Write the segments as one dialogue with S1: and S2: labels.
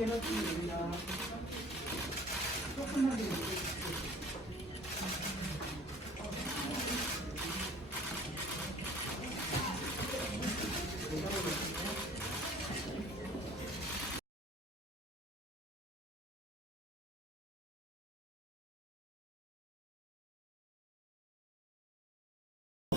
S1: 해놨습니다. 조금만 더 넣어주십시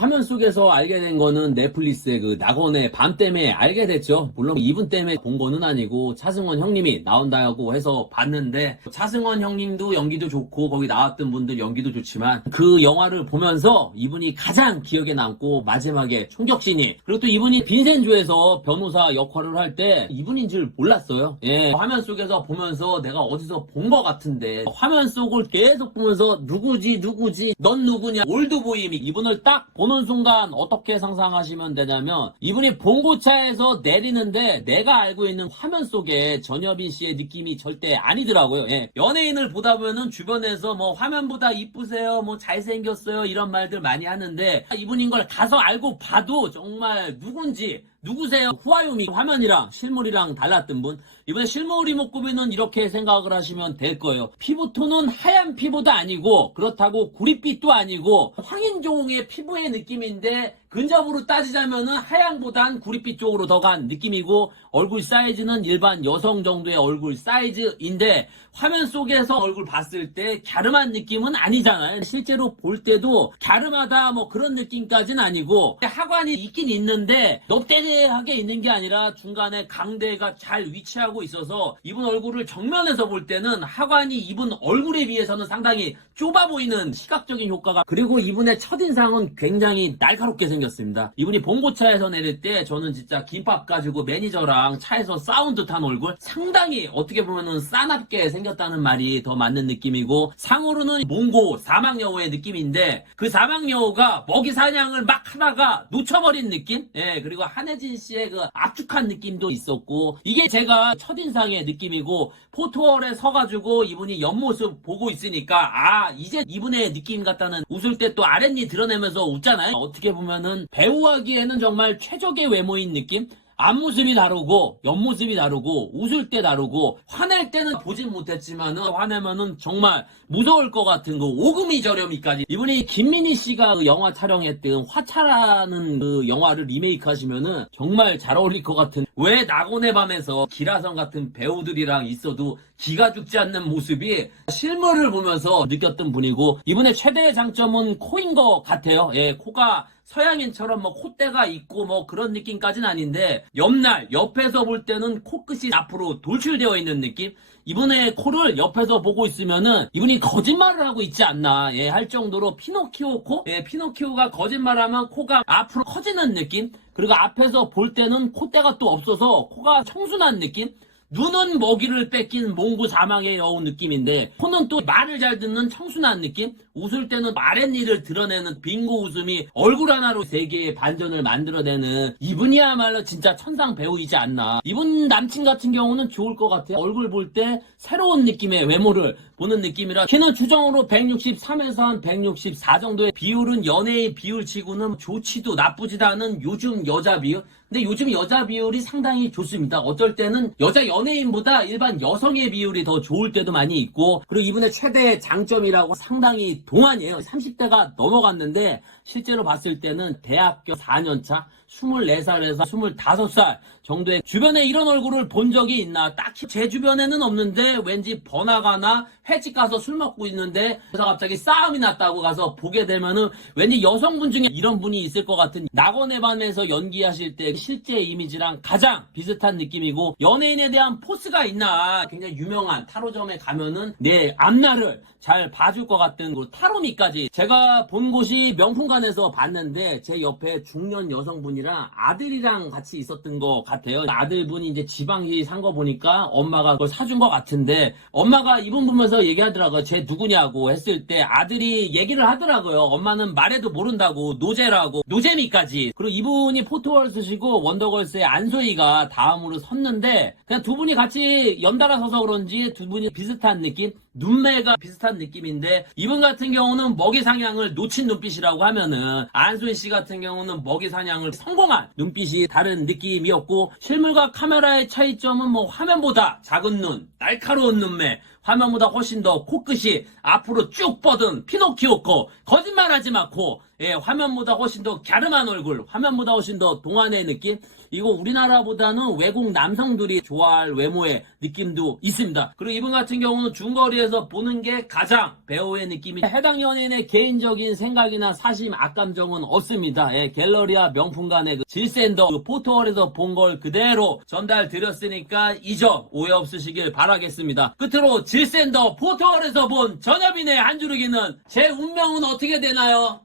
S2: 화면 속에서 알게 된 거는 넷플릭스의 그 낙원의 밤 때문에 알게 됐죠. 물론 이분 때문에 본 거는 아니고 차승원 형님이 나온다고 해서 봤는데 차승원 형님도 연기도 좋고 거기 나왔던 분들 연기도 좋지만 그 영화를 보면서 이분이 가장 기억에 남고 마지막에 총격신이 그리고 또 이분이 빈센조에서 변호사 역할을 할 때 이분인 줄 몰랐어요. 예, 화면 속에서 보면서 내가 어디서 본것 같은데 화면 속을 계속 보면서 누구지 누구지 넌 누구냐 올드보이미 이분을 딱 보는 순간 어떻게 상상하시면 되냐면 이분이 봉고차에서 내리는데 내가 알고 있는 화면 속에 전여빈 씨의 느낌이 절대 아니더라고요. 예. 연예인을 보다 보면은 주변에서 뭐 화면보다 이쁘세요, 뭐 잘생겼어요 이런 말들 많이 하는데 이분인 걸 가서 알고 봐도 정말 누군지 누구세요? 후아유미 화면이랑 실물이랑 달랐던 분. 이번에 실물 이목구비는 이렇게 생각을 하시면 될 거예요. 피부톤은 하얀 피부도 아니고 그렇다고 구릿빛도 아니고 황인종의 피부의 느낌 인데 근접으로 따지자면은 하얀보단 구릿빛 쪽으로 더 간 느낌이고 얼굴 사이즈는 일반 여성 정도의 얼굴 사이즈인데 화면 속에서 얼굴 봤을 때 갸름한 느낌은 아니잖아요. 실제로 볼 때도 갸름하다 뭐 그런 느낌까지는 아니고 하관이 있긴 있는데 넙대대하게 있는 게 아니라 중간에 강대가 잘 위치하고 있어서 이분 얼굴을 정면에서 볼 때는 하관이 이분 얼굴에 비해서는 상당히 좁아 보이는 시각적인 효과가 그리고 이분의 첫인상은 굉장히 날카롭게 생겼 습니다. 이분이 봉고차에서 내릴 때 저는 진짜 김밥 가지고 매니저랑 차에서 싸운 듯한 얼굴 상당히 어떻게 보면은 싸납게 생겼다는 말이 더 맞는 느낌이고 상으로는 몽고 사막여우의 느낌인데 그 사막여우가 먹이 사냥을 막 하다가 놓쳐버린 느낌? 예 그리고 한혜진 씨의 그 압축한 느낌도 있었고 이게 제가 첫인상의 느낌이고 포토월에 서가지고 이분이 옆모습 보고 있으니까 아 이제 이분의 느낌 같다는 웃을 때 또 아랫니 드러내면서 웃잖아요 어떻게 보면은 배우하기에는 정말 최적의 외모인 느낌? 앞모습이 다르고 옆모습이 다르고 웃을 때 다르고 화낼 때는 보진 못했지만 화내면은 정말 무서울 것 같은 그 오금이 저렴이까지 이분이 김민희 씨가 그 영화 촬영했던 화차라는 그 영화를 리메이크 하시면은 정말 잘 어울릴 것 같은 왜 낙원의 밤에서 기라성 같은 배우들이랑 있어도 기가 죽지 않는 모습이 실물을 보면서 느꼈던 분이고 이분의 최대의 장점은 코인 것 같아요 예 코가 서양인처럼 뭐 콧대가 있고 뭐 그런 느낌까지는 아닌데 옆날 옆에서 볼 때는 코끝이 앞으로 돌출되어 있는 느낌? 이분의 코를 옆에서 보고 있으면은 이분이 거짓말을 하고 있지 않나 예, 할 정도로 피노키오 코? 예, 피노키오가 거짓말하면 코가 앞으로 커지는 느낌? 그리고 앞에서 볼 때는 콧대가 또 없어서 코가 청순한 느낌 눈은 먹이를 뺏긴 몽고 자망의 여우 느낌인데 코는 또 말을 잘 듣는 청순한 느낌? 웃을 때는 아랫니를 드러내는 빙고 웃음이 얼굴 하나로 세계의 반전을 만들어내는 이분이야말로 진짜 천상 배우이지 않나. 이분 남친 같은 경우는 좋을 것 같아요. 얼굴 볼 때 새로운 느낌의 외모를 보는 느낌이라 키는 추정으로 163에서 한 164 정도의 비율은 연예인 비율 치고는 좋지도 나쁘지도 않은 요즘 여자 비율 근데 요즘 여자 비율이 상당히 좋습니다. 어쩔 때는 여자 연예인보다 일반 여성의 비율이 더 좋을 때도 많이 있고 그리고 이분의 최대 장점이라고 상당히 동안이에요. 30대가 넘어갔는데 실제로 봤을 때는 대학교 4년차 24살에서 25살 정도의 주변에 이런 얼굴을 본 적이 있나? 딱히 제 주변에는 없는데 왠지 번화가나 횟집 가서 술 먹고 있는데 그래서 갑자기 싸움이 났다고 가서 보게 되면은 왠지 여성분 중에 이런 분이 있을 것 같은 낙원의 밤에서 연기하실 때 실제 이미지랑 가장 비슷한 느낌이고 연예인에 대한 포스가 있나? 굉장히 유명한 타로점에 가면은 내 앞날을 잘 봐줄 것 같은 그 타로미까지 제가 본 곳이 명품관에서 봤는데 제 옆에 중년 여성분이 랑 아들이랑 같이 있었던 것 같아요. 아들분이 이제 지방시 산 거 보니까 엄마가 그걸 사준 것 같은데 엄마가 이분 보면서 얘기하더라고요. 쟤 누구냐고 했을 때 아들이 얘기를 하더라고요. 엄마는 말해도 모른다고 노제라고 노제미까지. 그리고 이분이 포토월 쓰시고 원더걸스의 안소희가 다음으로 섰는데 그냥 두 분이 같이 연달아 서서 그런지 두 분이 비슷한 느낌 눈매가 비슷한 느낌인데 이분 같은 경우는 먹이 상향을 놓친 눈빛이라고 하면은 안소희 씨 같은 경우는 먹이 상향을 성공한 눈빛이 다른 느낌이었고 실물과 카메라의 차이점은 뭐 화면보다 작은 눈, 날카로운 눈매, 화면보다 훨씬 더 코끝이 앞으로 쭉 뻗은 피노키오 코 거짓말하지 마코 예, 화면보다 훨씬 더 갸름한 얼굴 화면보다 훨씬 더 동안의 느낌? 이거 우리나라보다는 외국 남성들이 좋아할 외모의 느낌도 있습니다. 그리고 이분 같은 경우는 중거리에서 보는 게 가장 배우의 느낌이 해당 연예인의 개인적인 생각이나 사심 악감정은 없습니다. 예, 갤러리아 명품관의 그 질샌더 그 포토월에서 본 걸 그대로 전달 드렸으니까 이 점 오해 없으시길 바라겠습니다. 끝으로 질샌더 포토월에서 본 전여빈의 한 주르기는 제 운명은 어떻게 되나요?